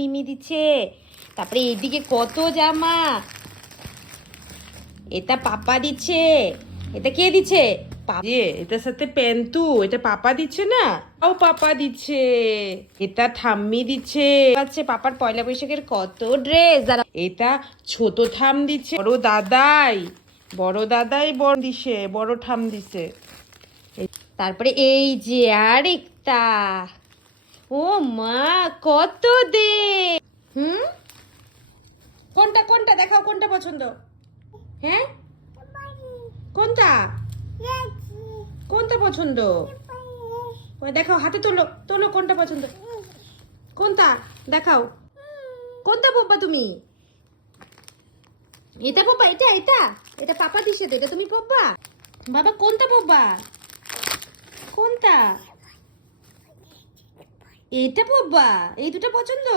মিমি দিচ্ছে। তারপরে এইদিকে কত জামা, এটা পাপা দিচ্ছে। এটা কে দিচ্ছে? এটার সাথে প্যান্টু, এটা পাপা দিচ্ছে না? ও পাপা দিচ্ছে। এটা ঠাম্মি দিচ্ছে। আচ্ছা, পাপার পয়লা বৈশাখের কত ড্রেস। এটা ছোট ঠাম দিচ্ছে, বড় দাদাই বড় দিছে, বড় ঠাম দিছে। তারপরে এই যে আরেকটা, ও মা কত দে। হুম, কোনটা কোনটা দেখাও, কোনটা পছন্দ? হ্যাঁ, কোনটা কোনটা পছন্দ? ওই দেখাও, হাতে তোলো তোলো, কোনটা পছন্দ? কোনটা দেখাও, কোনটা পব্বা তুমি? এটা পব্বা, এটা এটা এটা পাপা দিছে, এটা তুমি পব্বা? বাবা কোনটা পব্বা? কোনটা? এটা পব্বা? এই দুটো পছন্দ?